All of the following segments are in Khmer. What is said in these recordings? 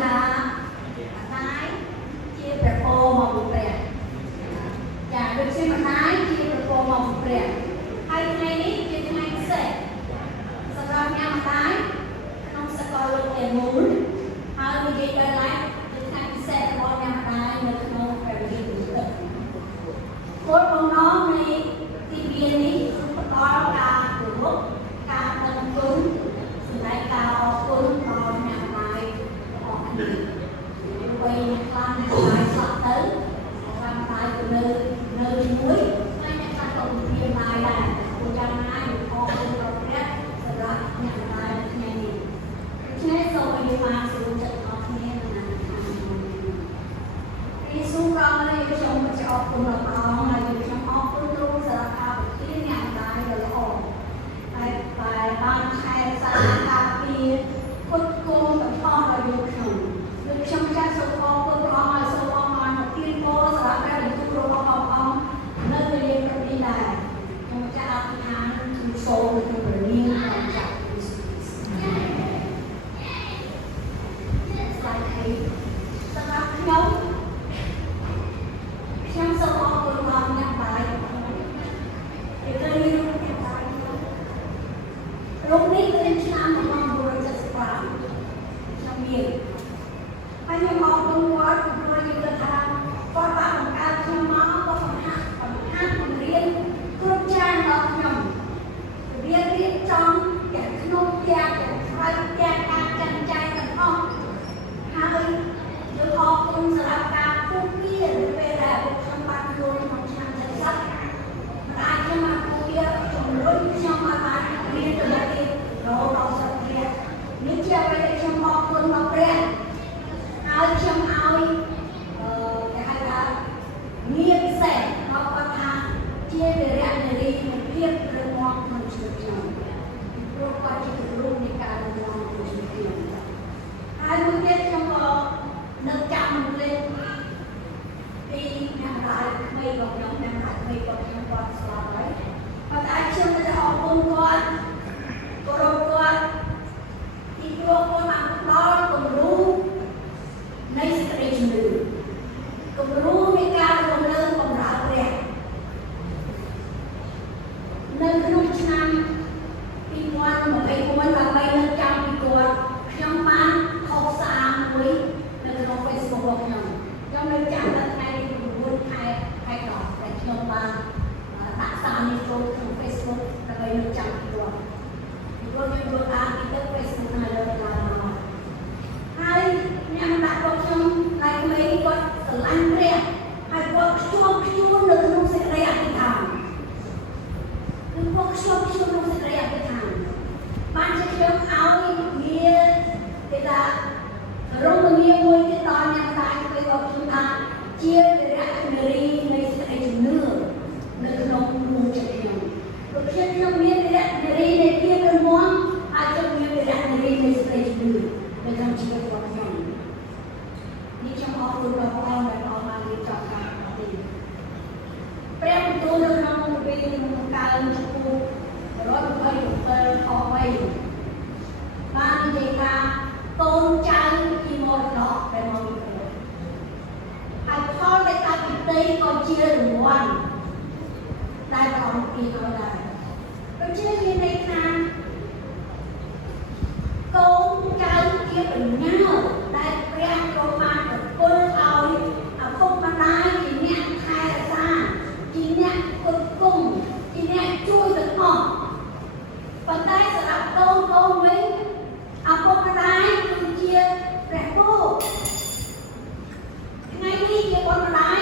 ថាណាយជាព្រះពរមកពីព្រះចាដូចជាម្ដាយជាព្រះពរមកពីព្រះហើយថ្ងៃនេះជាថ្ងៃពិសេសសម្រាប់អ្នកម្ដាយក្នុងសកលលោកទាំងមូលហើយនិយាយដល់ឡែកជាថ្ងៃពិសេសរបស់អ្នកម្ដាយនៅក្នុងព្រះវិហារនេះគោលបំណងនៃទីវានេះគឺផ្ដល់ការគោរពការដឹងគុណសម្រាប់ការអរគុណដល់អ្នកម្ដាយរបស់គ្នាវ័យខ្លាំងអ្នកម្ដាយស្លាប់ទៅអ្នកម្ដាយក៏នៅជាមួយហើយអ្នកខ្លះក៏មានម្ដាយដែរព្រោះយ៉ាងណាយើងអរគុណដល់ព្រះសម្រាប់អ្នកម្ដាយថ្ងៃនេះដូច្នេះសូមឲ្យយើងបានស្រួលចិត្តអរគ្នានៅក្នុងថ្ងៃនេះព្រះយេស៊ូវប្រងឲ្យខ្ញុំមកអរគុណដល់ព្រះអង្គហើយខ្ញុំអរគុណទ្រង់សម្រាប់ការប្រទានអ្នកម្ដាយដ៏ល្អហើយបានថែរក្សាការពារគុតគង់បន្តឲ្យយើងខ្ញុំដូចខ្ញុំចាស់សូមអរគុណព្រះអង្គហើយសូមអរគុណប្រទានពរសម្រាប់ព្រះបន្ទូលរបស់ព្រះអង្គនៅពេលយើងប្រទានដែរខ្ញុំចាស់អធិដ្ឋានគឺសូមនៅក្នុងព្រះនាមរបស់ចាស់យេស៊ូវគ្រីស្ទស្លាយហើយសម្រាប់ខ្ញុំសូមអរគុណដល់អ្នកម្ដាយពីទៅនេះរូបនេះគឺឆ្នាំ1975ខ្ញុំមានហើយខ្ញុំអរគុណគាត់ព្រោះយើងគិតថាគាត់បានបង្កើតខ្ញុំមកគាត់បង្ហាត់បង្រៀនគ្រប់យ៉ាងដល់ខ្ញុំរៀបចំទាំងក្នុងផ្ទះទាំងក្រៅផ្ទះការចាត់ចែងទាំងអស់ហើយយើងអរគុណសម្រាប់ការពុះពៀនៅពេលដែលខ្ញុំបានខ្លួនក្នុងឆ្នាំ70មិនអាចខ្ញុំបានពុះពៀជំរុញខ្ញុំឲ្យបានរៀនទៅមុខទៀតរហូតដល់សិទ្ធិនេះជាអ្វីដែលខ្ញុំអរគុណដល់ព្រះហើយខ្ញុំឲ្យគេហៅថាងារពិសេសមកគាត់ថាជាវិរៈនារីនៃភាពរឹងមាំក្នុងជីវិតខ្ញុំព្រោះគាត់ជាគ្រូនៃការរឹងមាំក្នុងជីវិតខ្ញុំហើយមួយទៀតខ្ញុំក៏នឹកចាំលេខពីអ្នកម្ដាយក្មេងរបស់ខ្ញុំអ្នកម្ដាយក្មេងរបស់ខ្ញុំគាត់ស្លាប់ហើយប៉ុន្តែខ្ញុំទៅអរគុណគាត់គោរពគាត់ទីព្រោះគាត់បានផ្ដល់គំរូនៃសេចក្តីជំនឿគំរូនៃការរស់នៅបម្រើព្រះនៅក្នុងឆ្នាំ2021ដើម្បីលើកចាំពីគាត់ខ្ញុំបានខុសសារមួយនៅក្នុង Facebook របស់ខ្ញុំលើកចាំដល់ថ្ងៃទី9ខែ10ដែលខ្ញុំបានដាក់សារនេះចូលក្នុង Facebook ដើម្បីលើកចាំពីគាត់ព្រោះខ្ញុំយល់ថាពីទឹក Facebook នៅលើឡើងមកហើយអ្នកម្ដាយរបស់ខ្ញុំតែក្មេងគាត់ស្រឡាញ់ព្រះហើយគាត់ខ្ជាប់ខ្ជួននៅក្នុងសេចក្តីអធិដ្ឋានគឺគាត់ខ្ជាប់ខ្ជួនក្នុងសេចក្តីអធិដ្ឋានបានជាខ្ញុំឲ្យងារគេថារងងារមួយទៀតដល់អ្នកម្ដាយពេលគាត់ខ្ញុំថាជាវិរៈនារីនៃសេចក្តីជំនឿនៅក្នុងរួមចិត្តខ្ញុំព្រោះខ្ញុំមានវិរៈនារីនៃភាពរឹងមាំហើយខ្ញុំមានវិរៈនារីនៃសេចក្តីជំនឿនៅក្នុងជីវិតរបស់ខ្ញុំនេះខ្ញុំអរគុណដល់ព្រះអង្គដែលព្រះអង្គបានរៀបចំការប្រទានព្រះបន្ទូលនៅក្នុងពេលក្នុងកាលចំពោះ127ខ3បាននិយាយថាកូនចៅជាមរតកដែលមកពីព្រះហើយផលនៃការពិតីក៏ជារង្វាន់ដែលព្រះអង្គពីឲ្យដែរដូច្នេះមានន័យថាកូនចៅជាបញ្ញាដែលព្រះទ្រង់បានប្រគល់ឲ្យឪពុកម្ដាយជាអ្នកថែរក្សាជាអ្នកផ្គត់ផ្គង់ជាអ្នកជួយទាំងអស់ប៉ុន្តែសម្រាប់កូនវិញឪពុកម្ដាយគឺជាព្រះពរថ្ងៃនេះជាឪពុកម្ដាយ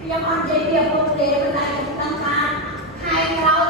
ខ្ញុំអត់និយាយពីឪពុកទេប៉ុន្តែខ្ញុំដឹងថាខែក្រោយ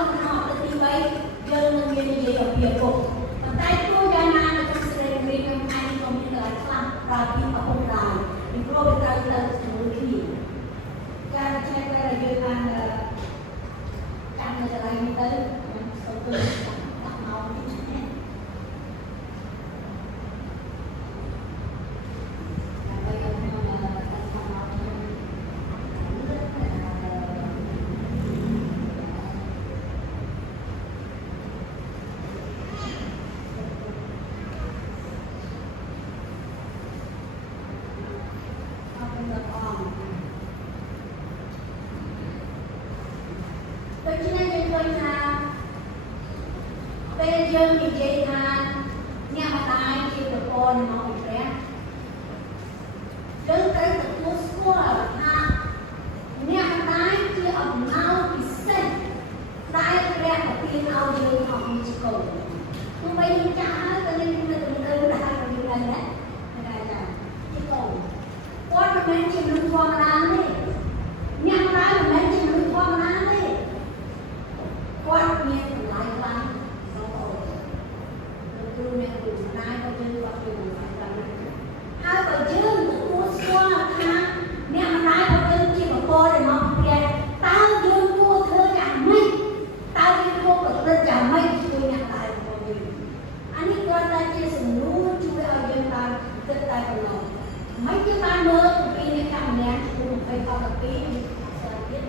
មែនជាមនុស្សធម្មតាទេអ្នកម្ដាយមិនមែនជាមនុស្សធម្មតាទេគាត់មានតម្លៃខ្លាំងបងប្អូនគ្រូអ្នកគ្រូម្ដាយក៏យើងគាត់មានតម្លៃខ្លាំងណាស់ហើយបើយើងទទួលស្គាល់ថាអ្នកម្ដាយរបស់យើងជាបបរដែលមកពីព្រះតើយើងគួរធ្វើយ៉ាងម៉េចតើយើងគួរប្រព្រឹត្តយ៉ាងម៉េចជួយអ្នកម្ដាយរបស់យើងអានេះគ្រាន់តែជាសំណួរជួយឲ្យយើងបានគិតតែប៉ុណ្ណោះមិនយើងបានមើលពីអ្នកកម្មម្នាក់ក្នុង20ខ12នេះស្រាប់ទៀត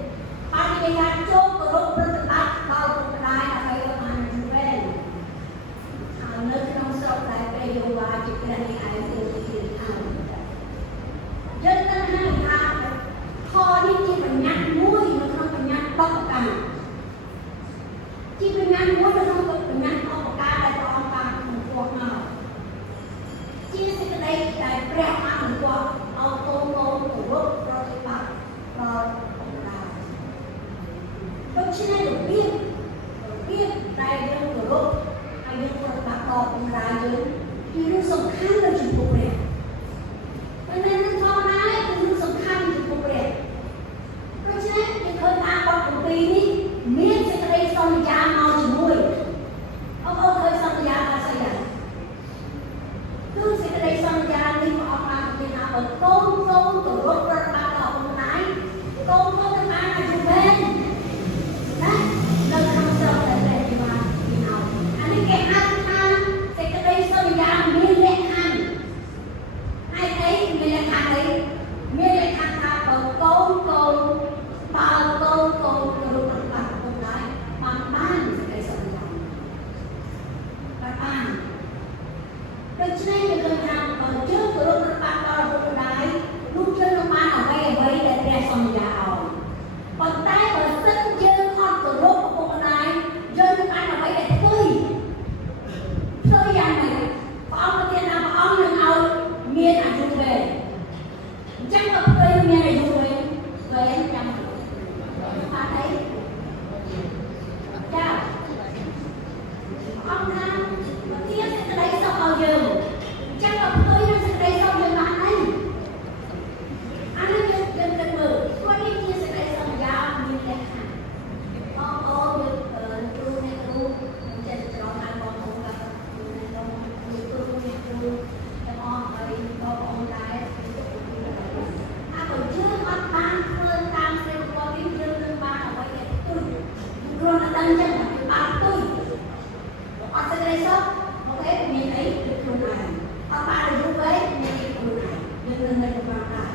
បាននិយាយថាចូលគោរពប្រតិបត្តិដល់ពុកម្ដាយដើម្បីឲ្យបានយូរវែងហើយនៅក្នុងស្រុកដែលព្រះយេហូវ៉ាជាព្រះនៃឯងគឺទីហើយយើងនឹងហៅថាខនេះជាបញ្ញត្តិមួយនៅក្នុងបញ្ញត្តិ10ប្រការជាបញ្ញត្តិមួយនៅក្នុងបញ្ញត្តិ10ប្រការដែលព្រះអង្គបានបង្គាប់មកជាសេចក្តីដែលព្រះបានបង្គាប់ឲ្យកូនគោរពប្រតិបត្តិដល់ពុកម្ដាយដូច្នេះរបៀបដែលយើងគោរពហើយយើងប្រតិបត្តិដល់ពុកម្ដាយយើងគឺរឿងសំខាន់នៅចំពោះព្រះប៉ុន្តែរឿងធម្មតាគឺរឿងសំខាន់ចំពោះព្រះដូច្នេះយើងឃើញថាបទគម្ពីរនេះមានសេចក្តីសន្យាមកជាមួយបងប្អូនឃើញសន្យាថាស្អីដែរគឺសេចក្តីសន្យានេះព្រះអង្គបាននិយាយថាបើកូនគោរពប្រតិបត្តិដល់ពុកម្ដាយកូនគោនឹងបានអាយុវែងណានៅក្នុងស្រុកដែលព្រះបានឲ្យអានេះគេហៅថាសេចក្តីសន្យាមានលក្ខខណ្ឌហើយអីមានលក្ខខណ្ឌអីមានលក្ខខណ្ឌថាបើកូនគោគោរពប្រតិបត្តិពុកម្ដាយបានសេចក្តីសន្យាបានដូច្នេះយើងឃើញថាបើយើងគោរពប្រតិបត្តិដល់ពុកម្ដាយនោះយើងនឹងបានអ្វីដែលព្រះសន្យាឲ្យប៉ុន្តែបើសិនយើងអត់គោរពពុកម្ដាយយើងនឹងបានអ្វីដែលធ្វើយ៉ាងម៉េចព្រះអង្គប្រទានថាព្រះអង្គនឹងឲ្យមានអាយុវែងអញ្ចឹងបើធ្វើមានអាយុវែងចាំបានអីចាអង្គថាប្រទានសេចក្តីសុខឲ្យយើងអញ្ចឹងបើធ្វើនឹងសេចក្តីសុខយើងបានអីអានេះយើងគិតមើលគាត់នេះជាសេចក្តីសន្យាមានលក្ខខណ្ឌបងប្អូនយើងគ្រូអ្នកគ្រូមិនចេះច្រឡំណាបងប្អូនបាទគ្រូអ្នកគ្រូទាំងអស់ហើយបងប្អូនដែរថាបើយើងអត់បានធ្វើតាមសេចក្តីនេះយើងនឹងបានអ្វីដែលទុយគ្រាន់តែដឹងចឹងបានទុយអត់សេចក្តីសុខអូខេមានអីគឺខ្លួនឯងអត់បានអាយុវែងមានអីខ្លួនឯងយើងនឹងនៅក្នុងដែរ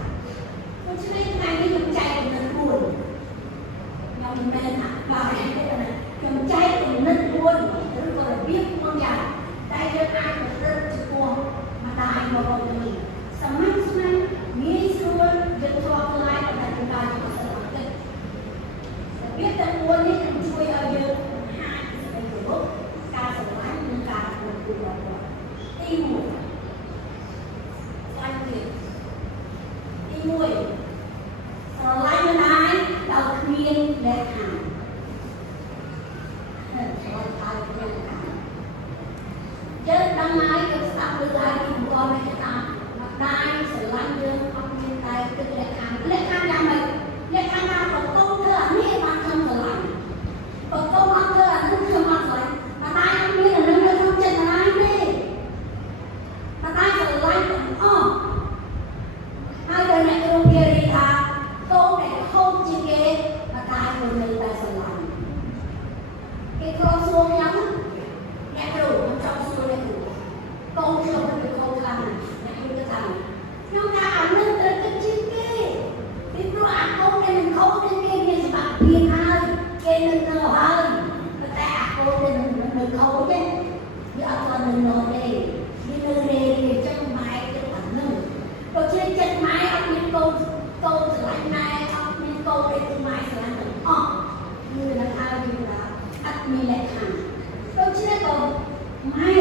ដូច្នេះថ្ងៃនេះខ្ញុំចែកគំនិត4ខ្ញុំមិនមែនថាបាទខ្ញុំចែកគំនិត4ឬក៏របៀប4យ៉ាងដែលយើងអាចប្រព្រឹត្តចំពោះម្ដាយរបស់យើងសាមញ្ញងាយស្រួលយើងធ្លាប់ធ្វើឲ្យតែchúng taជាសិលកិច្ចរបៀបទាំង4នេះនឹងជួយឲ្យយើងហាក់សេចក្តីគោរពការស្រឡាញ់និងការទទួលស្គាល់របស់ទី1ស្លាញ់ទៀតទី1ស្រឡាញ់ម្ដាយដោយគ្មានលក្ខខណ្ឌស្រឡាញ់តែគ្មានលក្ខខណ្ឌយើងដឹងហើយយើងស្ដាប់លើហើយពីបង្គាប់នេះថាម្ដាយស្រឡាញ់យើងអត់មានតែទឹកលក្ខខណ្ឌយ៉ាងម៉េចលក្ខខណ្ឌថាបើកូនធ្វើអានេះបានខ្ញុំស្រឡាញ់បើកូនអត់ធ្វើអានេះខ្ញុំអត់ស្រឡាញ់ម្ដាយអត់មានអានេះនៅក្នុងចិត្តម្ដាយទេម្ដាយស្រឡាញ់ទាំងអស់ហើយដល់អ្នកគ្រូគេរៀបថាកូនដែលខូចជាងគេម្ដាយក៏នៅតែស្រឡាញ់គេគ្រាន់សួរខ្ញុំអ្នកគ្រូខ្ញុំចង់សួរអ្នកគ្រូកូនខ្ញុំមិនខូចខ្លាំងណាស់អ្នកគ្រូទៅថាខ្ញុំថាអានឹងត្រូវគិតជាងគេពីព្រោះអាកូនដែលមិនខូចនឹងគេមានសមត្ថភាពហើយគេនឹងទៅហើយតែអាកូនដែលមិនខូចទេវាអត់ទាន់នឹងនោះទេវានៅរេវាចឹងម៉ែទៅអានឹងដូច្នេះចិត្តម៉ែអត់មានកូនស្រឡាញ់ម៉ែអត់មានកូនដែលគឺម៉ែស្រឡាញ់ទាំងអស់គឺនឹងហើយយូរដល់អត់មានលក្ខខណ្ឌដូច្នេះក៏ម៉ែ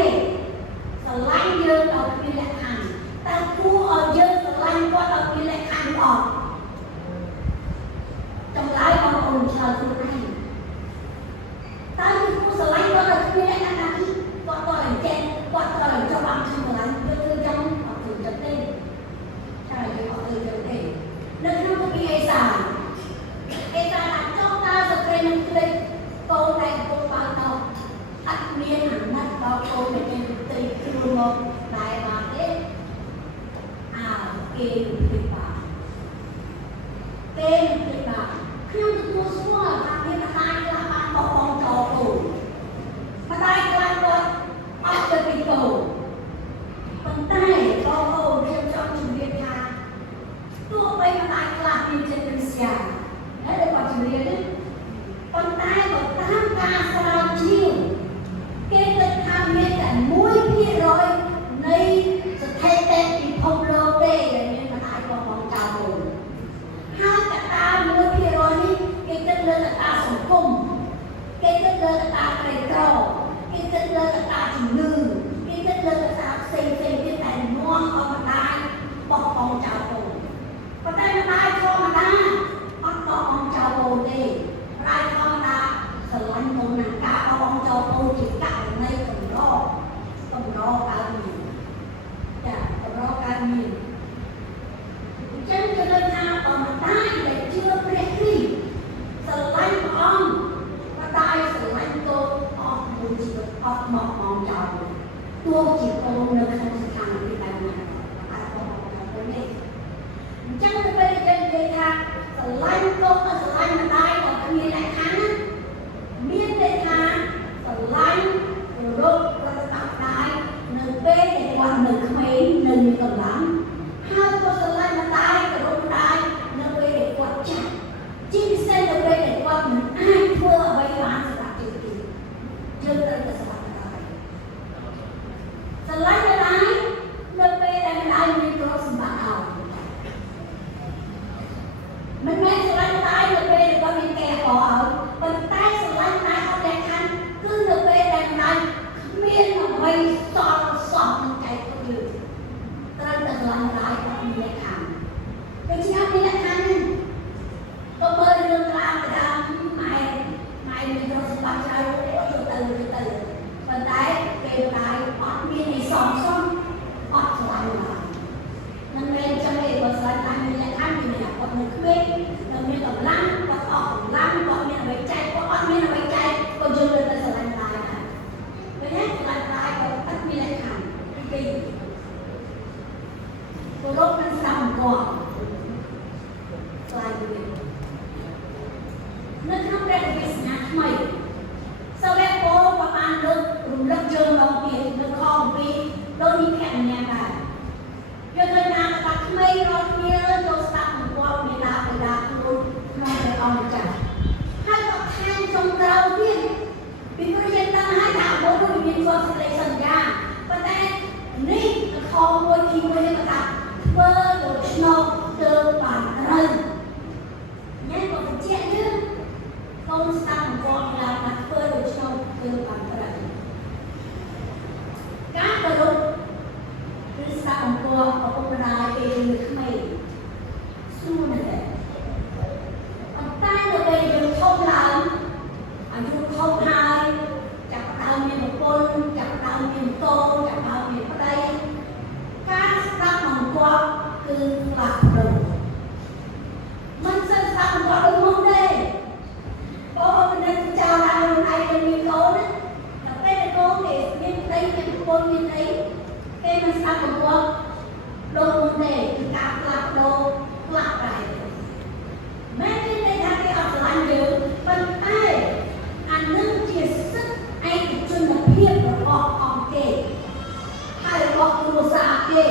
ស្រឡាញ់យើងដល់មានលក្ខខណ្ឌតែគួរឲ្យយើងស្រឡាញ់គាត់ដល់មានលក្ខខណ្ឌអត់ចម្លើយបងប្អូនឆ្លើយខ្លួនឯងតើយើងគួរស្រឡាញ់គាត់ដល់មានលក្ខខណ្ឌណាគាត់ក៏អញ្ចឹងគាត់ក៏ចង់បានខ្ញុំស្រឡាញ់យើងគឺចឹងអត់គឺចិត្តទេចាយើងអត់គឺចិត្តទេ គេនឹងភ្លេចបានគេនឹងភ្លេចបានខ្ញុំទទួលស្គាល់ថាមានម្ដាយខ្លះបានបោះបង់ចោលកូនម្ដាយខ្លះគាត់អត់ទៅពីកូនប៉ុន្តែបងប្អូនខ្ញុំចង់ជម្រាបថាទោះបីម្ដាយខ្លះមានចិត្តរិះស្យាហើយដែលគាត់ជម្រាបនេះប៉ុន្តែបើតាមការស្រាវជ្រាវគេគិតថាមានតែ 1% នៃស្ថិតិពិភពលោកទេដែលមានម្ដាយបោះបង់ចោលកូនហើយកត្តា 1% នេះគេគិតលើកត្តាសង្គមគេគិតលើកត្តាក្រីក្រគេគិតលើកត្តាជំងឺគេគិតលើកត្តាផ្សេងៗទៀតដែលនាំឲ្យម្ដាយបោះបង់ចោលកូនប៉ុន្តែម្ដាយធម្មតាអត់បោះបង់ចោលកូនទេម្ដាយធម្មតាស្រឡាញ់កូននឹងការបោះបង់ចោលកូនជាករណីកម្រកើតមានចាកម្រកើតមានអញ្ចឹងគេលើកថាបើម្ដាយដែលជឿព្រះគ្រីស្ទស្រឡាញ់ព្រះអង្គម្ដាយស្រឡាញ់កូនអស់មួយជីវិតអត់មកបង់ចោលទោះជាកូននៅក្នុងស្ថានភាពបែបណាអាចបោះបង់ចោលទៅនេះអញ្ចឹងទៅពេលយើងនិយាយថាស្រឡាញ់កូននិងស្រឡាញ់ម្ដាយក៏គ្មានលក្ខខណ្ឌមានន័យថាស្រឡាញ់រកប្រតិបត្តិដែរនៅពេលដែលគាត់នៅក្មេងនៅមានកម្លាំងហើយក៏ស្រឡាញ់ម្ដាយគោរពម្ដាយនៅពេលដែលគាត់ចាស់ជាពិសេសនៅពេលដែលគាត់មិនអាចធ្វើអ្វីបានសម្រាប់យើងទេយើងត្រូវតែស្រឡាញ់ម្ដាយស្រឡាញ់ម្ដាយនៅពេលដែលម្ដាយមានទ្រព្យសម្បត្តិហើយមិនមែនស្រឡាញ់ម្ដាយនៅពេលដែលគាត់មានកែកឲ្យប៉ុន្តែស្រឡាញ់ម្ដាយអត់លក្ខខណ្ឌគឺនៅពេលដែលម្ដាយមានអ្វីសល់សោះក្នុងใจរបស់យើងត្រូវតែស្រឡាញ់ម្ដាយអត់មានលក្ខខណ្ឌដូច្នេះមានលក្ខខណ្ឌនេះក៏បើរឿងក្រៅទៅដល់ម៉ែមានទ្រព្យសម្បត្តិច្រើនទៅប៉ុន្តែពេលម្ដាយអត់មានអីសល់អត់ស្រឡាញ់ម្ដាយនឹងមានចឹងទេបើស្រឡាញ់តែមានលក្ខខណ្ឌមានតែគាត់នៅក្មេងនៅមានកម្លាំងគាត់អស់កម្លាំងគាត់មានអ្វីចែកគាត់អត់មានអ្វីចែកគាត់យើងនៅតែស្រឡាញ់ម្ដាយដែរឃើញទេស្រឡាញ់ម្ដាយគាត់អត់មានលក្ខខណ្ឌទី2គោរពនិងស្ដាប់បង្គាប់ស្លាយវិញនៅក្នុងព្រះវិស្នាថ្មីសាវកពោលក៏បានលើករំលឹកយើងម្ដងទៀតនៅខអំពីដូចនេះភក្ញ្ញាដែរយើងឃើញថាតាក្មេងរាល់គ្នាចូលស្ដាប់បង្គាប់មេដាបិតាខ្លួនក្នុងព្រះអង្គម្ចាស់ហើយក៏ថែមចុងក្រោយទៀតពីព្រោះយើងដឹងហើយថាបុគ្គលមានសុខសេចក្តីសន្យាប៉ុន្តែនេះខមួយទីមួយនេះក៏ថាធ្វើដូច្នោះទើបបានត្រូវញ៉ែក៏បញ្ជាក់យើងកូនស្ដាប់បង្គាប់ឡើងថាធ្វើដូច្នោះទើបបានត្រូវការគោរពគឺស្ដាប់បង្គាប់ឪពុកម្ដាយពេលនៅក្មេងស្រួលណាស់តែប៉ុន្តែនៅពេលយើងធំឡើងអាយុធំហើយចាប់ផ្ដើមមានប្រពន្ធចាប់ផ្ដើមមានកូនចាប់ផ្ដើមមានប្តីការស្ដាប់បង្គាប់គឺផ្លាស់ប្ដូរមិនសិនស្ដាប់បង្គាប់ដូចមុនទេបងមិនដឹងចោលថាខ្លួនឯងមានកូនតែពេលកូនគេមានប្តីមានប្រពន្ធមានអីគេមិនស្ដាប់បង្គាប់ដូចមុនទេគឺការផ្លាស់ប្ដូរផ្លាស់ប្រែមែនទេថាគេអត់ស្រឡាញ់យើងប៉ុន្តែអានឹងជាសិទ្ធិឯកជនភាពរបស់អង្គគេហើយរបស់គ្រួសារគេ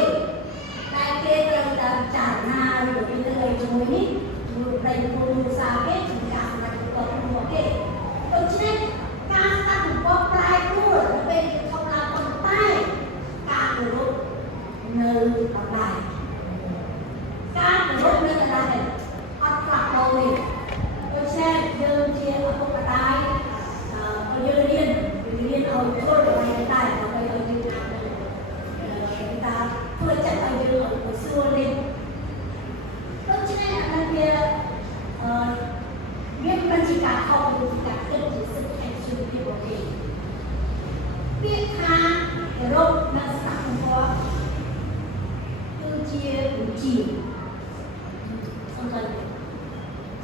តែគេត្រូវតែពិចារណាឬទៅលើជាមួយនេះជួយដៃគ្រួសារគេជាការសម្រេចរបស់ខ្លួនគេដូច្នេះការស្ដាប់របស់ប្រែប្រួលពេលធំឡើងប៉ុន្តែការគោរពនៅដដែលការគោរពនៅដដែលអត់ផ្លាស់ប្ដូរទេដូច្នេះយើងជាឪពុកម្ដាយយើងរៀនឲ្យចូលទៅឲ្យដែរដើម្បីឲ្យយើងអាចតាធ្វើចិត្តឲ្យយើងឲ្យស្រួលនេះដូច្នេះអានេះមានបញ្ជាការខុសពីការគិតជាសិទ្ធិឯកជនភាពរបស់គេពាក្យថាគោរពនិងស្ដាប់បង្គាប់គឺជាបញ្ជាសំខាន់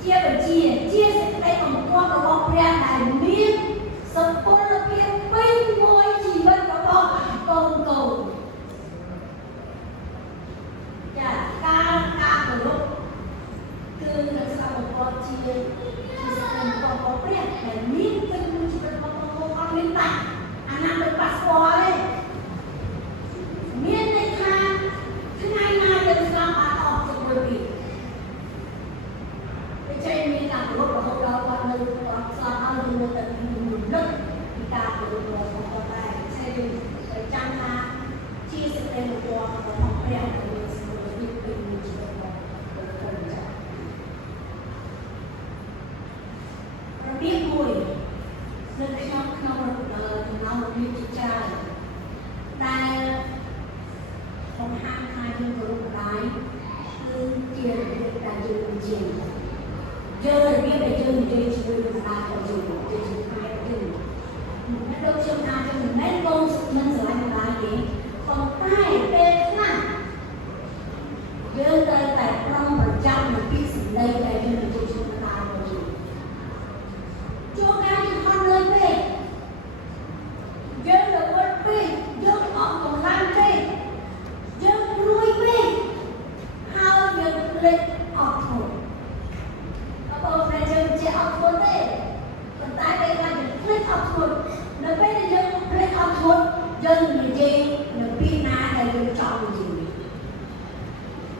ជាបញ្ជាសេចក្តីបង្គាប់របស់ព្រះដែលមានសុពលភាពពេញមួយជីវិតរបស់កូនចាការ giờ biết để chơi chơi chơi mà ta còn chơi chơi hai chơi nó đâu chơi nào cho mình mấy con mình sửa anh là gì còn tay bên là giờ đây tại trong và trong một cái sự đây đây cho mình chơi chơi mà ta còn chơi cho cái con lên về giờ là con về giờ họ còn làm về giờ nuôi về how giờ lên học thôi kalau saya cek output deh, tentang mereka klik output, lebih dari klik output, jangan menjadi lebih nak dari job ini.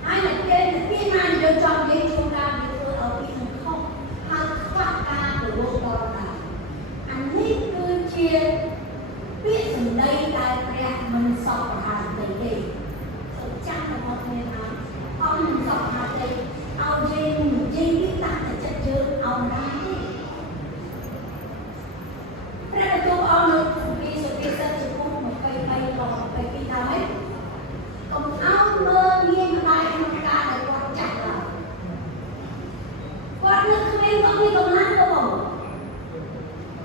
Hanya lebih nak dari job ini juga itu lebih engkau hal fakta berwujud. Ini kerja bisnis dari pihak mensok hati. Sejak kemudian orang mensok hati, orang jadi tak terjadi orang lain. Mereka tu orang seperti cukup memperbaiki memperbaiki kami. Kamu mengingat mereka ada kuat cakap. Kuat nak kami kami kemana kamu?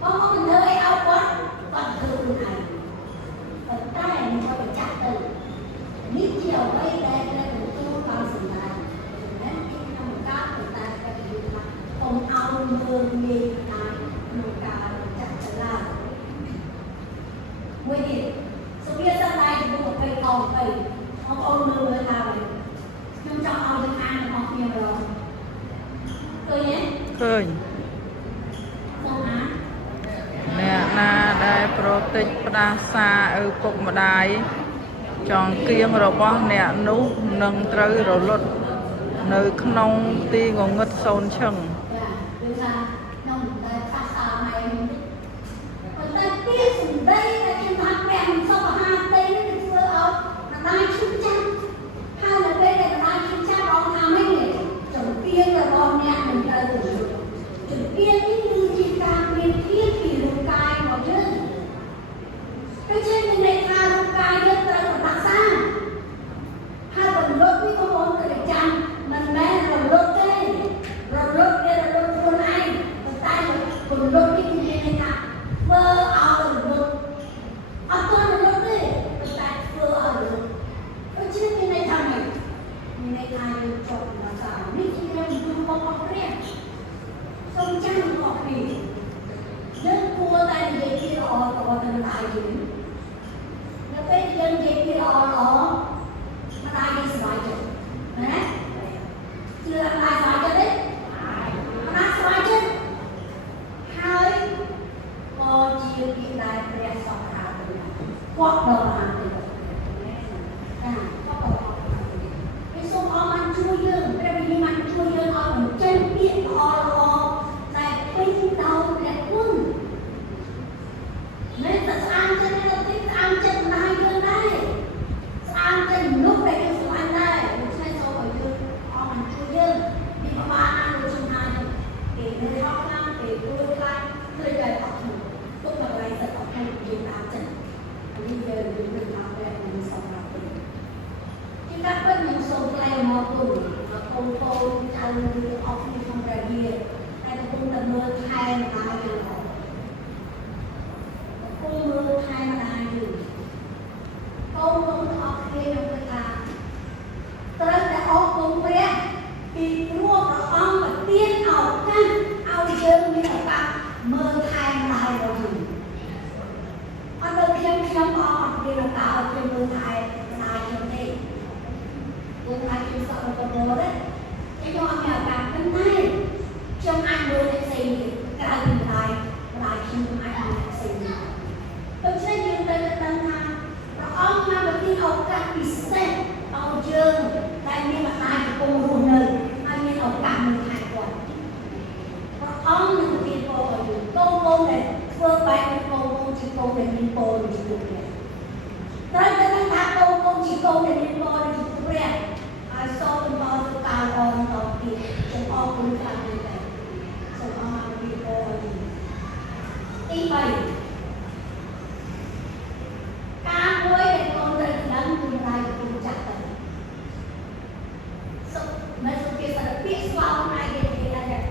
Kamu mendai apa? Kuat kerunai. Tapi mereka bercakap. Ini jauh dari itu bangsa lain. Ông ao mơ mê tai nụ ca chặt chả mới đi số biết ra đây thì cũng phải còn phải ông mơ mơ nào vậy nhưng trong ao được ăn học nhiều rồi cười nhé cười không á nè na đây protect prasa ở cục mà đài chọn kiêng rồi bó nè nú nâng trừ rồi lột nơi không ti ngồi ngất sồn chừng đây là trên mặt mẹ mình sau mà hai tay nó được vừa áo là đang chim chăm hai là đây là đang chim chăm bóng nào mấy người chồng kia là bóng nhẹ mình ra rồi chồng kia như chỉ càng bên kia thì lục cài vào chân cái trên bên này tha lục cài nhất tới một đặc sang hai phần lốt với con bóng từ để chăm mình bé rồi lốt đây là lốt luôn anh còn tay rồi phần lốt cái gì này nè mơ áo rồi lốt atau lốt đấy còn tay mơ áo rồi ở trên bên này thằng này bên này ai chọn là sao mình chỉ cần dùng bóng bóng riêng xong chăng có gì dân cua tay để kia ở còn thằng tay gì nó bên dân để kia ở mà tay đi xoay chứ nè chưa làm tay xoay cho đấy mà xoay chứ hai có chiều kỳ đại để xoay hạt quạt đầu hạt quạt đầu cái số ông ăn chui dương cái này mình ăn chui dương ông một chân biển lo tại bên đầu để quân nên ta ăn chân nên là thích ăn chân này dương đây ăn chân lúc này cái số ăn đây một chân số ở dương ông ăn chui dương đi mà ba ăn được chân hai để người họ ăn để tôi lại tôi lại học thủ lúc mà lại sẽ học thủ dùng ăn chân bây giờ dùng được làm về mình sống làm được chúng ta vẫn những số này mà cùng không ăn học đi không ra kia hay là cùng là mưa thay mà ai được cùng mưa thay mà ai được câu không học kia là người ta tới đã học cùng bé thì mua của ông và tiên học căn ao dương như là ta mơ thay mà ai được ở đâu khiêm ông thì là tạo cho mơ thay mà ai được đi cũng ai chịu sợ là con bố đấy cái cho nhà cả bên này trong anh đôi để xây cái ai bình tài là khi anh đôi để xây tôi sẽ dùng đây là tân thang và ông mà được tin học cả bị xét ông dương tại vì mà ai cũng cùng một nơi anh nên học cả mình hài quả và ông được tin cô ở dùng câu này vừa bài cái câu chỉ câu để nhìn cô để chỉ được đây là tân thang câu chỉ câu để nhìn cô để chỉ được I saw the mouth of God on top of it, so all good family life. So I'm going to be all in. Ý vậy, cả mỗi để con đời lắm cùng lại cùng chặt tận. So, mấy số kia sẽ biết vào hôm nay để là đẹp.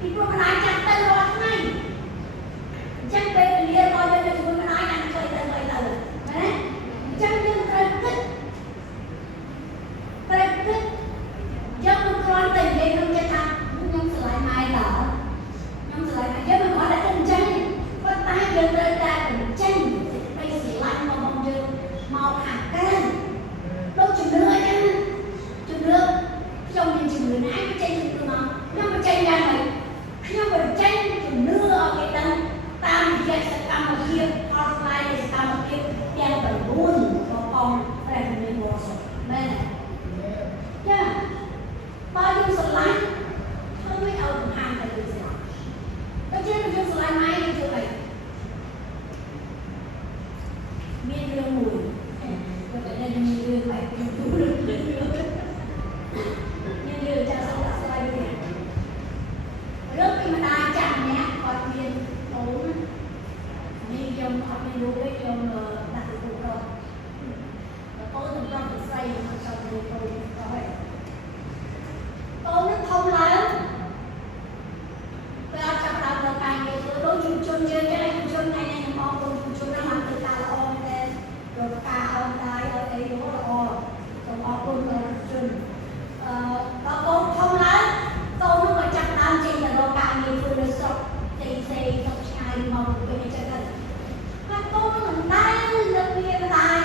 ពីព្រោះម្ដាយចាំទៅរាល់ថ្ងៃអញ្ចឹងពេលវេលារបស់យើងនៅជាមួយម្ដាយអាចធ្វើទៅមែនទេអញ្ចឹងយើងត្រូវគិតយើងមិនគ្រាន់តែនិយាយក្នុងចិត្តថាខ្ញុំស្រឡាញ់ម៉ែតើខ្ញុំស្រឡាញ់ម៉ែយើងមិនគ្រាន់តែគិតអញ្ចឹងប៉ុន្តែយើងត្រូវតែបញ្ចេញសេចក្តីស្រឡាញ់របស់យើងមកខាងកើតដូចជំនឿអញ្ចឹងជំនឿខ្ញុំមានជំនឿណាបញ្ចេញជំនឿមកខ្ញុំបញ្ចេញយ៉ាងម៉េចខ្ញុំបញ្ចេញជំនឿឲ្យគេដឹងតាមរយៈសកម្មភាពផលផ្លែនៃសកម្មភាពទាំង9របស់ព្រះវិញ្ញាណបរិសុទ្ធមែនទេចាបើយើងស្រឡាញ់ធ្វើមិនឲ្យបង្ហាញតែយើងស្រឡាញ់ដូចជាយើងស្រឡាញ់ម៉ែយើងធ្វើអីមានរឿងមួយគាត់តែមានរឿងបែបមានរឿងចាស់ស្ដាប់ស្ដាយទៀតរឿងពីម្ដាយចាស់ម្នាក់គាត់មានអូននេះខ្ញុំអត់មានរូបទេខ្ញុំដាក់រូបគាត់អូនសម្រាប់ស្រីមកចង់រូបគាត់ហើយកូននឹងធំឡើងពេលអត់ចាប់ដើមដល់ការងារធ្វើដូចយុវជនយើងចឹងយុវជនថ្ងៃនេះខ្ញុំអរគុណយុវជនណាស់ធ្វើការល្អមែនទេរកការអនឡាញឲ្យអីល្អសូមអរគុណដល់យុវជនដល់កូនធំឡើងកូននឹងក៏ចាប់ដើមចេញទៅរកការងារធ្វើនៅស្រុកផ្សេងស្រុកឆ្ងាយមកពេលនេះចឹងទៅហើយកូននឹងមិនដែលលើកវាម្ដាយ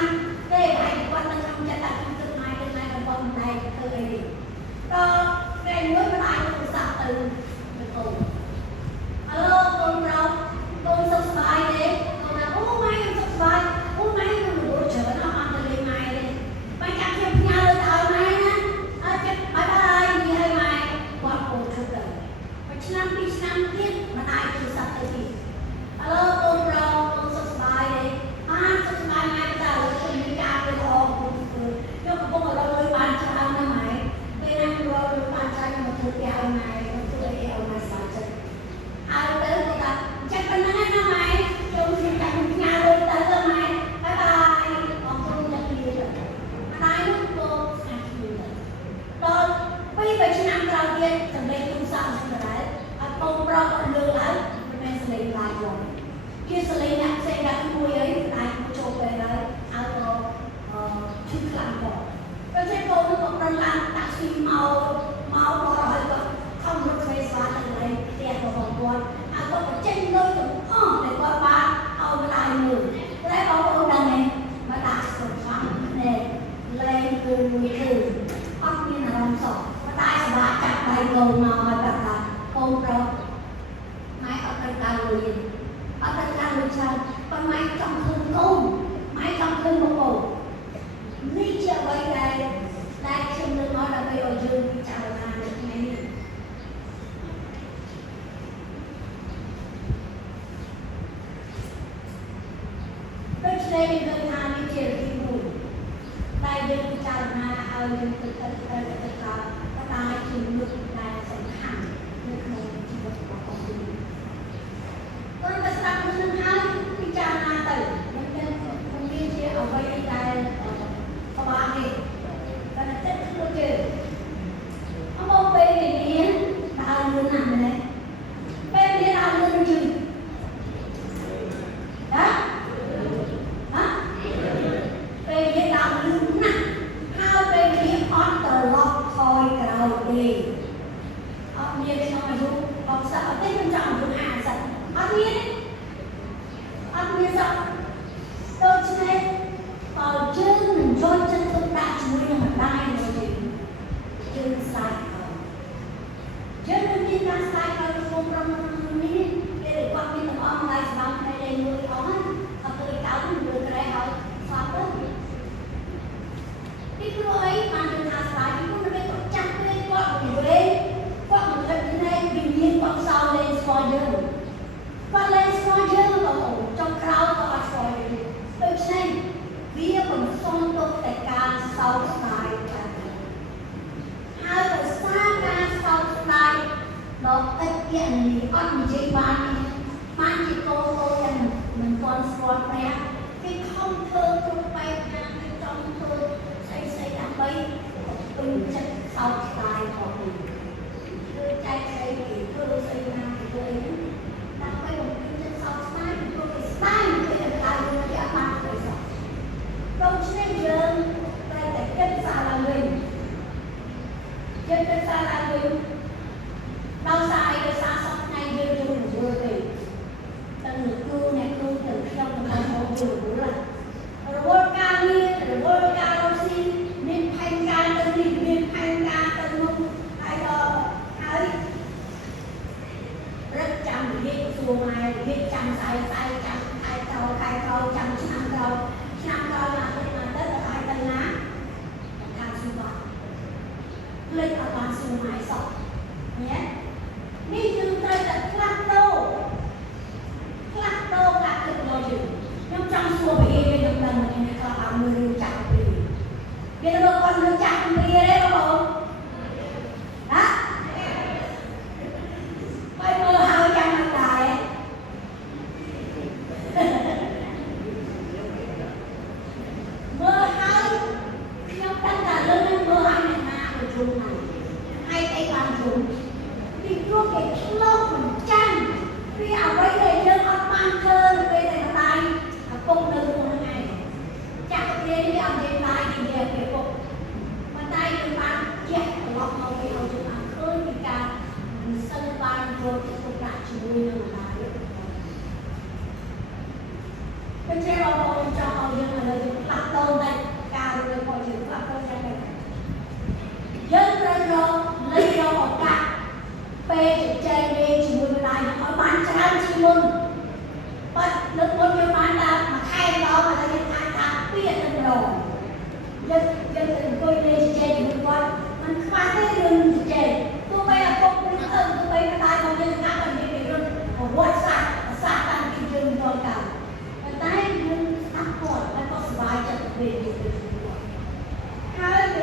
ទេហើយគាត់នឹងក្នុងចិត្តថាខ្ញុំទឹកម៉ែកំពុងម្ដាយធ្វើអីនេះដល់ពេលមួយម្ដាយទូរស័ព្ទទៅកូនអឡូកូនប្រោកូនសុខសប្បាយទេកូនថាអូម៉ែខ្ញុំសុខសប្បាយអូម៉ែខ្ញុំរត់ច្រើនអត់ទៅលេងម៉ែទេម៉ែចាំខ្ញុំផ្ញើទៅឲ្យម៉ែណាអត់ចិត្តបាយបាយនិយាយឲ្យម៉ែគាត់កូនឈប់ទៅមួយឆ្នាំពីរឆ្នាំទៀតម្ដាយទូរស័ព្ទទៅទៀតអឡូកូនប្រោកូនសុខសប្បាយទេសុខសប្បាយម៉ែតែឥឡូវខ្ញុំមានការទៅល្អកូនធ្វើយកកំពុងរកលុយបានច្រើនណាស់ម៉ែពេលណាខ្ញុំរកលុយបានច្រើនខ្ញុំធ្វើផ្ទះឲ្យម៉ែធ្វើអីឲ្យម៉ែស្អាតចិត្តហើយទៅគាត់ថាចិត្តប៉ុណ្ណឹងណាម៉ែខ្ញុំខ្ញុំតែខ្ញុំផ្ញើលុយទៅម៉ែបាយបាយអរគុណអ្នកលាទៅម្ដាយនោះក៏ស្អាតគ្នាទៅដល់2-3ឆ្នាំក្រោយទៀតសម្លេងទូរស័ព្ទហ្នឹងដែរហើយកូនប្រុសគាត់លើឡើងមិនមែនសម្លេងឡាយទេជាសម្លេងអ្នកផ្សេងដាក់មួយអីអាចចូលពេលហើយឲ្យក៏ឈឺខ្លាំងផងដូច្នេះកូននោះក៏ប្រឹងឡើងតាក់ស៊ីមកបរហើយក៏ខំរត់ធ្វើស្វាទៅកន្លែងផ្ទះរបស់គាត់ហើយគាត់បញ្ចេញលុយទាំងអស់ដែលគាត់បានឲ្យម្ដាយមើលតែបងប្អូនដឹងទេម្ដាយសុខសាន្តណែលែងគឺមួយគឺអត់មានអារម្មណ៍សោះម្ដាយសម្រាប់ចាក់ដៃកូនមកឲ្យប្រាប់ថាកូនប្រុសម៉ែអត់ត្រូវការលុយទេអត់ត្រូវការលុយច្រើនប៉ុន្តែម៉ែចង់ឃើញកូនម៉ែចង់ឃើញបងប្អូននេះជាអ្វីដែលខ្ញុំលើកមកដើម្បីឲ្យយើងពិចារណានៅថ្ងៃនេះដូច្នេះយើងឃើញថានេះជាវិធីមួយដែលយើងពិចារណាឲ្យយើងទៅថាបណ្ដាញជាមនុស្សដែលសំខាន់នៅក្នុងជីវិតរបស់បងប្អូនគាត់ទៅស្ដាប់នឹងហើយពិចារណាទៅមិនមានជាអ្វីដែលក្បាលទេតែចិត្តខ្លួនយើងអមមកពេលវេលាដើរលឿនណាស់មែនទេពេលវេលាដើរលឿនជឿណាពេលវេលាដើរលឿនណាស់ហើយពេលវេលាអត់ត្រឡប់ថយក្រោយទេអត់មានក្នុងអាយុ60អត់ទេខ្ញុំចង់អាយុ50អត់មានសោះដូច្នេះបើយើងមិនចូលចិត្តទុកដាក់ជាមួយនឹងម្ដាយរបស់យើងស្ដាយយើងមិនមានការស្ដាយឲ្យកូនប្រុសនេះពេលគាត់មានតំអងដៃស្ដាំផ្នែកលេងមួយអស់ហ្នឹងអត់ទៅកៅនឹងលើក្រែឲ្យស្លាប់ទៅពីព្រោះអីបានយើងថាស្ដាយពីព្រោះពេលគាត់ចាស់ពេកគាត់មិនវែងគាត់មិនគិតណែវិញ្ញាណគាត់សោលេងស្គាល់យើងគាត់លេងស្គាល់យើងបងប្អូនចុងក្រោយក៏អត់ស្គាល់យើងដូច្នេះវាមិនសុំទុកតែការសោកស្ដាយតែហើយដោយសារការសោកស្ដាយដល់ឥតគណនីអត់និយាយបានជាកូនទាំងមិនទាន់ស្គាល់ព្រះគេខំធ្វើគ្រប់បែបយ៉ាងគេចង់ធ្វើស្អីដើម្បីពេញចិត្តសោកស្ដាយផងគឺចែកស្អីគេធ្វើស្អី និយាយសួរម៉ែនិយាយចាំស្អែកចាំខែក្រោយចាំឆ្នាំក្រោយណាទៅខែទៅណាខាងសួរបាទភ្លេចអត់បានសួរម៉ែសោះញ៉េនេះយើងត្រូវតែផ្លាស់ប្ដូរការគិតរបស់យើងខ្ញុំចង់សួរពីយើងដឹងមកនេះខ្លះបានមើលរឿងចាក់ពីវាទៅគាត់រឿងចាក់ពីទេបងណាបាយមើលហើយយ៉ាងណាដែរមើលហើយខ្ញុំដឹងថារឿងនេះមើលឲ្យអ្នកណាទៅជុំហើយហើយអីបានជុំពីព្រោះគេឆ្លងមិនចាំពីអ្វីដែលយើងអត់បានឃើញពេលដែលម្ដាយឪពុកនៅក្នុងថ្ងៃចាក់ព្រានេះអត់មានឡាយនិយាយពីឪពុកប៉ុន្តែយើងបានជាក់ត្រឡប់មកពីឲ្យយើងបានឃើញពីការមិនសិនបានយកទៅទុកដាក់ជាមួយនឹងម្ដាយដូច្នេះបងប្អូនចង់ឲ្យយើងឥឡូវយើងផ្លាស់ប្ដូរតែការរស់នៅរបស់យើងផ្លាស់ប្ដូរយ៉ាងម៉េចយើងត្រូវលេចយកឱកាសពេលជជែកលេងជាមួយម្ដាយឲ្យបានច្រើនជាងមុនបើលើកមុនយើងបានតែមួយខែម្ដងឥឡូវយើងអាចថា2អាទិត្យម្ដងយើងទៅអង្គុយលេងជជែកជាមួយគាត់มันខ្វះទេរឿងជជែកទោះបីឪពុកនឹងទោះបីម្ដាយរបស់យើងថាបាននិយាយពីរឿងប្រវត្តិសាស្ត្រតាំងពីយើងតទៅប៉ុន្តែយើងស្ដាប់គាត់ហើយក៏សប្បាយចិត្តពេលយើងទៅជាមួយគាត់ហើយវា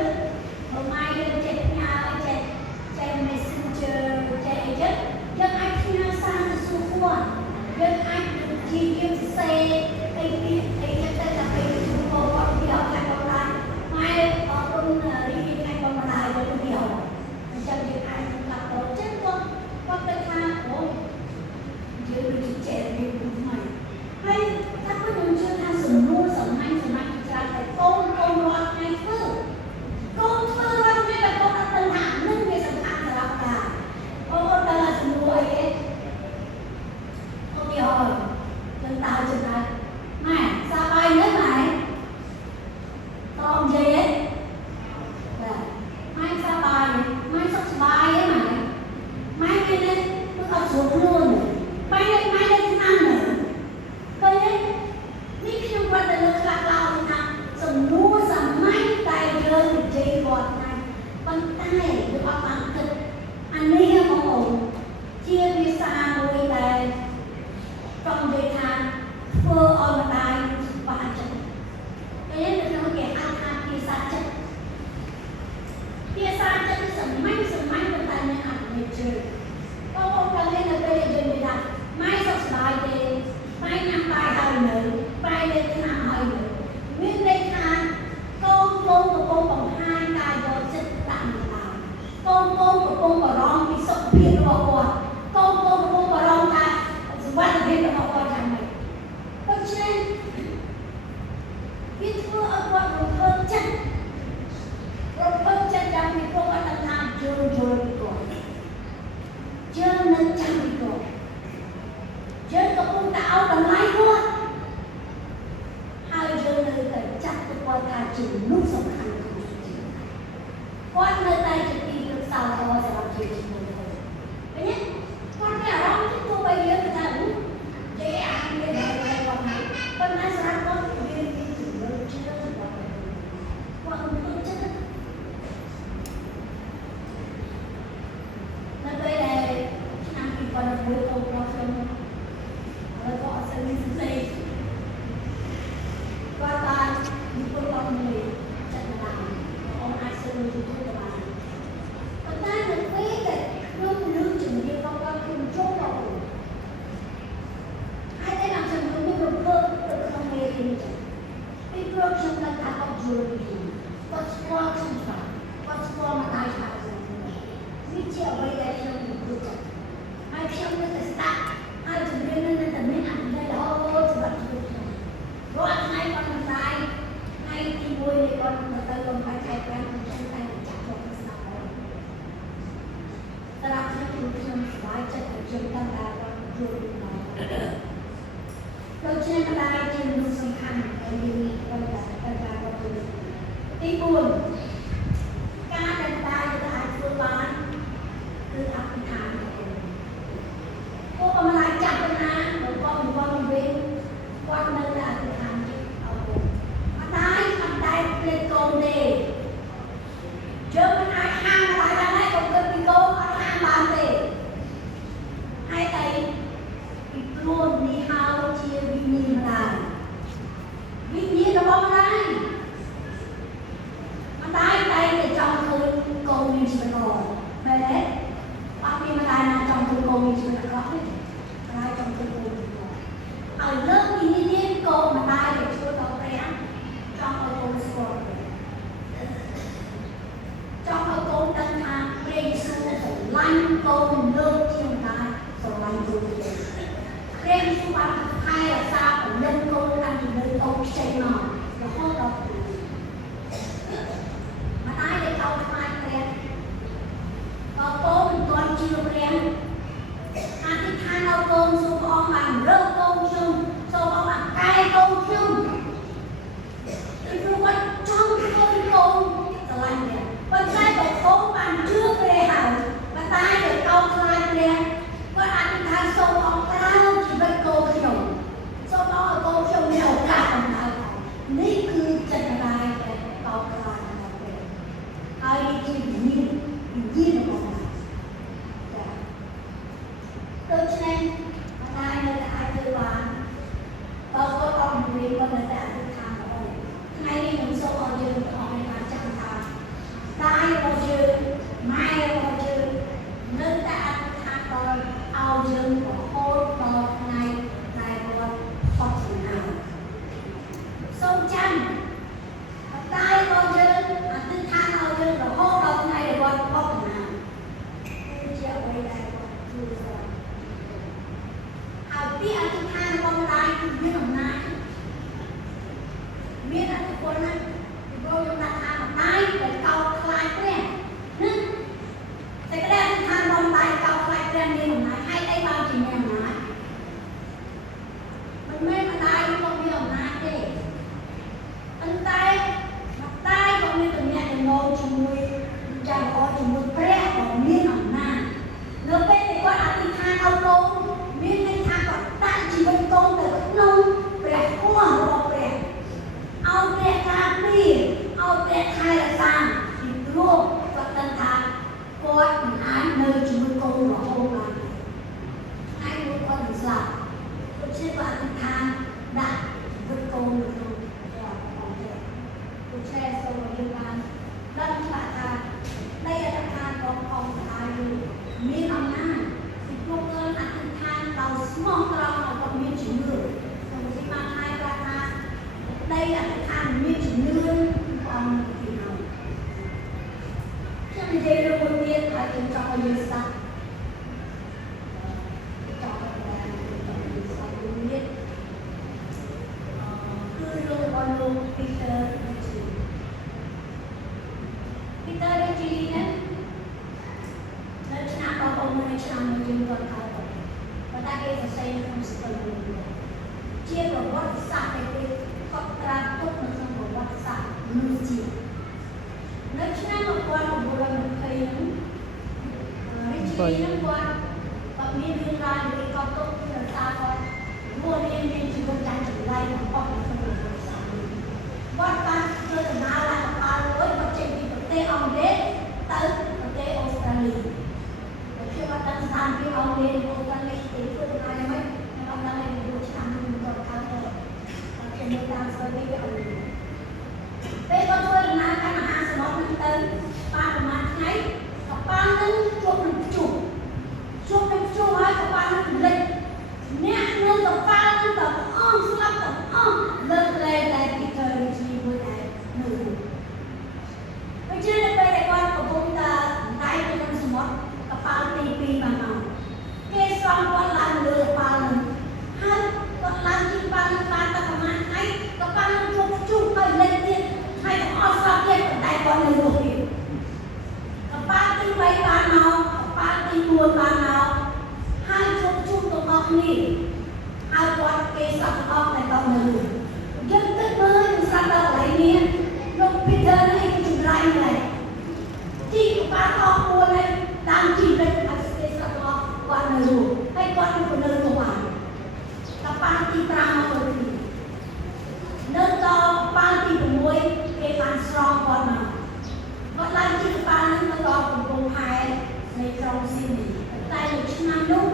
ងមានជីវិតល្អទេតែចង់ទៅគូហើយលើកពីនេះកូនម្ដាយដែលជួយដល់ព្រះចង់ឲ្យកូនស្គាល់ចង់ឲ្យកូនដឹងថាព្រះយេស៊ូវស្រឡាញ់កូនលើកជាម្ដាយស្រឡាញ់កូនព្រះយេស៊ូវបានថែរក្សាពលិនកូនតាំងពីនៅតូចខ្ចីមករហូតដល់ម្ដាយដែលកោតខ្លាចព្រះក៏កូនមិនទាន់ជឿព្រះអធិដ្ឋានឲ្យកូនសូមព្រះអង្គបានរើសកូនខ្ញុំសូមព្រះអង្គបានកែកូនខ្ញុំពីព្រោះគាត់ចង់ឃើញកូនស្រឡាញ់ព្រះប៉ុន្តែបើកូនបានជឿព្រះហើយប៉ុន្តែដែលកោតខ្លាចព្រះគាត់អធិដ្ឋានសូមព្រះអង្គប្រើជីវិតកូនខ្ញុំសូមព្រះអង្គឲ្យកូនខ្ញុំមានឱកាសដំណើរនេះគឺចិត្តម្ដាយដែលកោតខ្លាចព្រះហើយនេះជាវិញ្ញាណរបស់ម្ដាយដូច្នេះម្ដាយនៅតែអាចធ្វើបានបើគាត់អត់រៀនគាត់នៅតែអធិដ្ឋានរបស់ថ្ងៃនេះខ្ញុំសូមឲ្យយើងទាំងអស់គ្នាបានចាំថាតាយរបស់យើងម៉ែរបស់យើងនៅតែអធិដ្ឋានដល់ឲ្យយើងរហូតដល់ថ្ងៃដែលគាត់ផុតសំណាងសូមចាំតាយរបស់យើងអធិដ្ឋានឲ្យយើងរហូតដល់ថ្ងៃដែលគាត់ផុតសំណាងគឺជាអ្វីដែលគាត់ជួយគាត់ហើយពីអធិដ្ឋានរបស់ម្ដាយគឺមានអំណាចមានអធិពលណាស់ពីព្រោះយើងដាក់ថាម្ដាយដែលកោតខ្លាចព្រះណាតែក្តីអធិដ្ឋានរបស់ម្ដាយកោតខ្លាចព្រះមានអំណាចហើយអីបានជាមានអំណាចមិនមែនម្ដាយរបស់មានអំណាចទេប៉ុន្តែម្ដាយក៏មានទំនាក់ទំនងជាមួយចៅល្អជាមួយព្រះក៏មានអំណាចនៅពេលដែលគាត់អធិដ្ឋានឲ្យកូនមានន័យថាគាត់ដាក់ជីវិតកូនទៅក្នុងព្រះគោះរបស់ព្រះឲ្យព្រះការពារឲ្យព្រះថែរក្សាពីព្រោះគាត់ដឹងថាគាត់មិនអាចនៅជាមួយកូនរហូតបានហើយគាត់នឹងស្លាប់ដូច្នេះគាត់អធិដ្ឋានដាក់ជីវិតកូននៅក្នុងព្រះរបស់ព្រះដូច្នេះសូមឲ្យយើងបានដឹងថានៃអធិដ្ឋានរបស់ម្ដាយយើងមានអំណាចពីព្រោះគាត់អធិដ្ឋានដោយស្មោះត្រង់ហើយគាត់មានជំនឿខ្ញុំនិយាយបានហើយគាត់ថានៃអធិដ្ឋានមានជំនឿព្រះអង្គទីហើយខ្ញុំនិយាយរឿងមួយទៀតហើយខ្ញុំចង់ឲ្យយើងស្ដាប់ចង់ឲ្យយើងស្ដាប់រឿងនេះគឺរឿងរបស់លោក Peter Ritchie ណានៅឆ្នាំ19ឆ្នាំមួយយើងគាត់ខោប៉ុន្តែគេសរសេរក្នុងសៀវភៅមួយជាប្រវត្តិសាស្ត្រដែលគេកត់ត្រាទុកនៅក្នុងប្រវត្តិសាស្ត្រមនុស្សជាតិនៅឆ្នាំ1920ហ្នឹងRitchie ហ្នឹងគាត់មានរឿងរ៉ាវដែលគាត់ទុកពីរសារគាត់រស់រៀនមានជីវិតចាស់ចម្លែកបំផុតនៅក្នុងប្រវត្តិសាស្ត្រគាត់បានធ្វើដំណើរឡើងកប៉ាល់មួយគាត់ចេញពីប្រទេសអង់គ្លេសទៅប្រទេសអូស្ត្រាលីខ្ញុំអត់ដឹងស្ថានភាពអង់គ្លេសអូស្ត្រាលីទេធ្វើដំណើរយ៉ាងម៉េចខ្ញុំអត់ដឹងទេពីឆ្នាំនេះគាត់កើតទៅខ្ញុំនៅតាមស្រុកនេះវាអត់មានពេលគាត់ធ្វើដំណើរកាន់មហាសមុទ្រហ្នឹងទៅបានប្រហែលថ្ងៃកប៉ាល់ហ្នឹងជួបនឹងព្យុះហើយកប៉ាល់ហ្នឹងលិចអ្នកនៅកប៉ាល់ហ្នឹងទាំងអស់ស្លាប់ទាំងអស់លើកលែងតែ Peter Ritchie មួយដែរនៅដូច្នេះពេលដែលគាត់កំពុងតែដៃទៅក្នុងសមុទ្រកប៉ាល់ទី2បានមកគេស្រង់គាត់ឡើងលើកប៉ាល់ហ្នឹងហើយគាត់ឡើងទីប៉ាល់ហ្នឹងបានតែប្រហែលថ្ងៃកប៉ាល់ហ្នឹងជួបព្យុះហើយលិចទៀតហើយទាំងអស់ស្លាប់ទៀតប៉ុន្តែគាត់នៅរស់ទៀតកប៉ាល់ទី3បានមកកប៉ាល់ទី4បានមកហើយជួបព្យុះទាំងអស់គ្នាហើយគាត់គេស្លាប់ទាំងអស់តែគាត់នៅរស់យើងគិតមើលយើងស្លាប់ដល់កន្លែងនេះលោក Peter នេះចម្រាញ់ដែរជីកប៉ាល់អស់4នេះតាមជីវិតអស្ចារ្យស្លាប់ដល់គាត់នៅរស់ហើយគាត់នៅនៅទៅបានកប៉ាល់ទី5មកទៅនៅដល់កប៉ាល់ទី6គេបានស្រង់គាត់មកគាត់ឡើងជីកប៉ាល់នឹងទៅដល់កំពង់ផែនៃក្រុងស៊ីដនីតែនៅឆ្នាំនោះ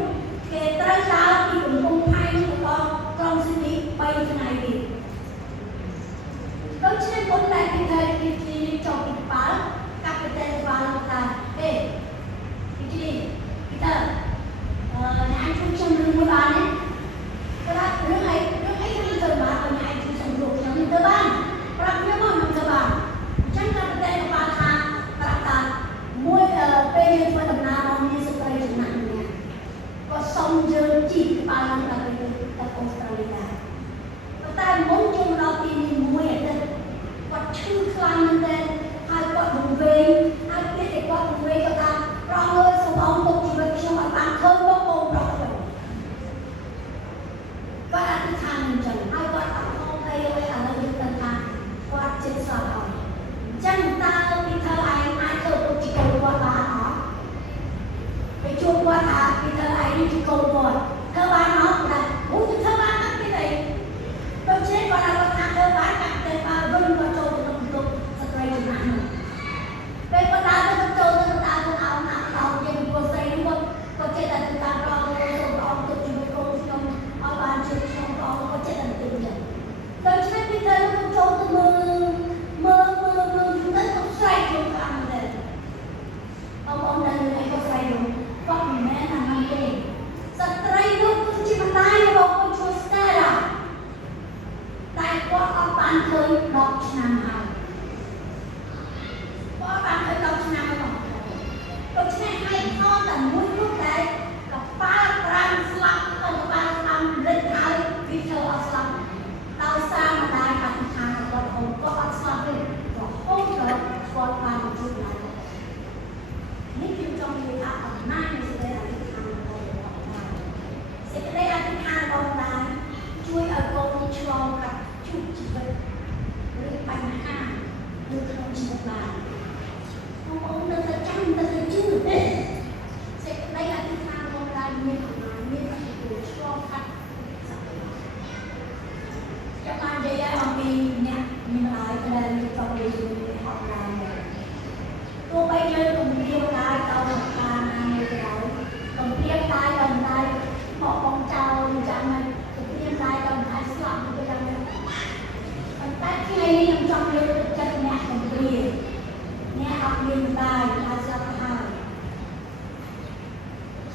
គេត្រូវដើរពីកំពង់ផែទៅដល់ក្រុងស៊ីដនី3ថ្ងៃទៀត យើងជីកបានដល់ទៅអូស្ត្រាលីដែរប៉ុន្តែមុនយើងដល់ទីនេះមួយអាទិត្យគាត់ឈឺខ្លាំងមែនទែនហើយគាត់វង្វេងហើយពេលដែលគាត់វង្វេងគាត់ថាប្រងើយសូមអរគុណជីវិតខ្ញុំឲ្យបានឃើញមកបងប្រុសខ្ញុំគាត់អធិដ្ឋានអញ្ចឹងហើយគាត់អត់ហងអីឥឡូវយើងដឹងថាគាត់ជិតស្លាប់ហើយអញ្ចឹងតើពីធ្វើឯងអាចធ្វើពុទ្ធជីកូនគាត់បានអត់ไปជួបគាត់ថាពីធ្វើឯងនេះជីកូនគាត់ធ្វើបានអត់តែអូទៅធ្វើបានអត់ពីអីដូច្នេះគាត់ថាធ្វើបានតែបើវិញគាត់ចូលទៅក្នុងទុកស្ត្រីចំណាស់នោះពេលគាត់ដើរទៅចូលទៅតាមខ្លួនអោណាដល់យើងពលស្រីនោះគាត់ចេះតែតាមប្រងសូមប្រងទុកជាមួយកូនខ្ញុំឲ្យបានជឿខ្ញុំប្រងគាត់ចេះតែទៅអញ្ចឹងដូច្នេះពីទៅគាត់ចូលទៅមើលទៅស្រីខ្លួនខ្លាំងមែនបងដឹងឯងគាត់ស្រីនោះគាត់មិនមែនអាហ្នឹងទេស្ត្រីនោះគឺជាម្ដាយរបស់កូនឈ្មោះស្តេឡាតែគាត់អត់បានឃើញ10ឆ្នាំហើយគាត់បានឃើញ10ឆ្នាំហើយដូច្នេះហេតុផលតែមួយនោះដែលកប៉ាល់ប្រាំស្លាប់ទៅកប៉ាល់ស្លាប់លិចហើយពីធ្វើអត់ស្លាប់ដោយសារម្ដាយអធិដ្ឋានរបស់គាត់អត់ស្លាប់ទេរហូតដល់គាត់បានជួបlạiនេះគឺចង់និយាយថាអំណាចនៃសេចក្តីអធិដ្ឋានរបស់គាត់សេចក្តីអធិដ្ឋានរបស់ដែរជួយឲ្យកូនឆ្លងកាត់ជួបជីវិតឬបញ្ហានៅក្នុងជីវិតបានបងប្អូននៅតែចាំនៅតែជឿទេសេចក្តីអធិដ្ឋានរបស់ដែរមានអំណាចមានអធិពលឆ្លងកាត់ចាំបាននិយាយអំពីអ្នកមានហើយដែលមានចង់និយាយពីអត់ដែរទោះបីយើងគំរាមដែរដល់ការណាមួយក៏ដោយគំរាមដែរដល់ដែរមកបងចៅយ៉ាងម៉េចគំរាមដែរដល់ដែរស្លាប់ទៅយ៉ាងម៉េចប៉ុន្តែថ្ងៃនេះខ្ញុំចង់លើកទឹកចិត្តអ្នកគំរាមអ្នកអត់មានដែរអាចស្លាប់ទៅហើយ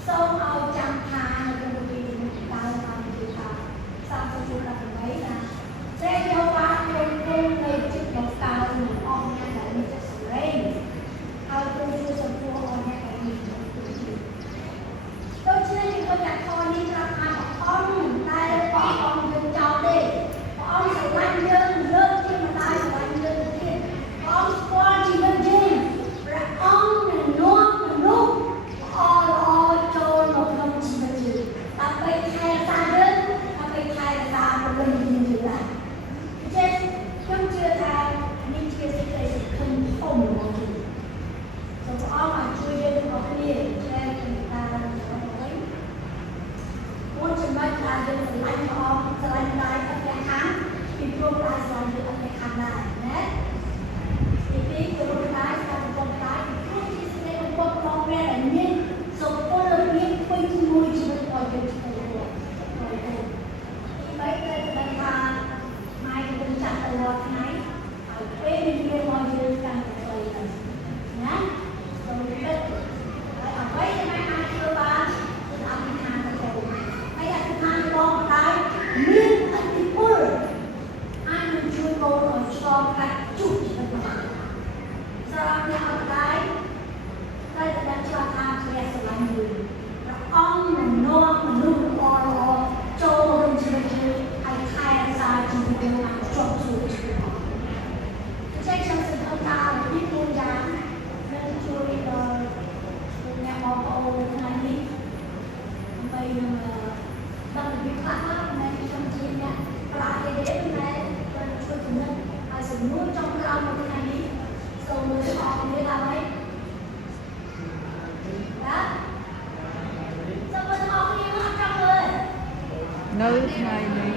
សូមឲ្យចាំថានៅក្នុងពីនេះដើរតាមពីថាសាមជួបដល់8ណាព្រះយេហូវ៉ាទ្រង់គង់នៅជិតដល់កៅនឹងអស់អ្នកដែលមានចិត្តសម្រេងហើយទ្រង់ជួយសម្រួលឲ្យអ្នកដែលមានចិត្តទូទៅដូច្នេះខ្ញុំอยากខនេះប្រាប់ថាព្រះអង្គតែព្រះអង្គយើងចោលទេព្រះអង្គស្រឡាញ់យើងលើកជាម្ដាយស្រឡាញ់យើងទៀតព្រះអង្គស្គាល់ជីវិតយើងព្រះអង្គនឹងនាំមនុស្សល្អចូលមកក្នុងជីវិតយើងដើម្បីថែរក្សាយើងដើម្បីថែរក្សាពលរដ្ឋយើងដែរចេះខ្ញុំជឿថានេះជាសេចក្តីសង្ឃឹមធំរបស់យើងសូមព្រះអង្គឲ្យជួយយើងទាំងអស់គ្នាចែកចំណានរបស់វិញមួយចំណុចដែលយើងស្រឡាញ់ព្រះអង្គស្រឡាញ់ដែរអត់លក្ខខណ្ឌពីព្រោះដែរស្រឡាញ់យើងអត់លក្ខខណ្ឌដែរណាទីពីរគឺរដែរស្ដាប់បំផាយពីព្រោះជាសេចក្តីបំផុតរបស់ព្រះដែលមានសុពលភាពពេញជាមួយជីវិតរបស់យើងឆ្ពោះទៅទីបីត្រូវដឹងថាម៉ែយើងចាក់ទៅរាល់ថ្ងៃហើយពេលវេលារបស់យើងកាន់តែខ្លីទៅណាសូមគិតហើយអ្វីដែលម៉ែអាចធ្វើបានគឺអធិដ្ឋានទៅហើយអធិដ្ឋានរបស់ម្ដាយមានឥទ្ធិពលអាចនឹងជួយកូនឲ្យឆ្លងកាត់ជួបជីវិតរបស់សម្រាប់អ្នកម្ដាយត្រូវតែដឹងច្បាស់ថាព្រះស្រឡាញ់យើងព្រះអង្គនឹងនាំមនុស្សល្អចូលមកក្នុងជីវិតយើងហើយថែរក្សាជីវិតយើងឲ្យជាប់ជួបជីវិតរបស់ចេះខ្ញុំសង្ឃឹមថាពី4យ៉ាងនឹងជួយដល់អ្នកបងប្អូនថ្ងៃនេះដើម្បីនឹងដឹងពីខ្លះណាខ្ញុំជាអ្នកប្រាជ្ញទេតែជួយចំណេះឲ្យសំណួរចុងក្រោយមកថ្ងៃនេះសូមលោកអរគុណថាម៉េចណាសូមលោកអរគុណមកចាំមើលនៅថ្ងៃនេះ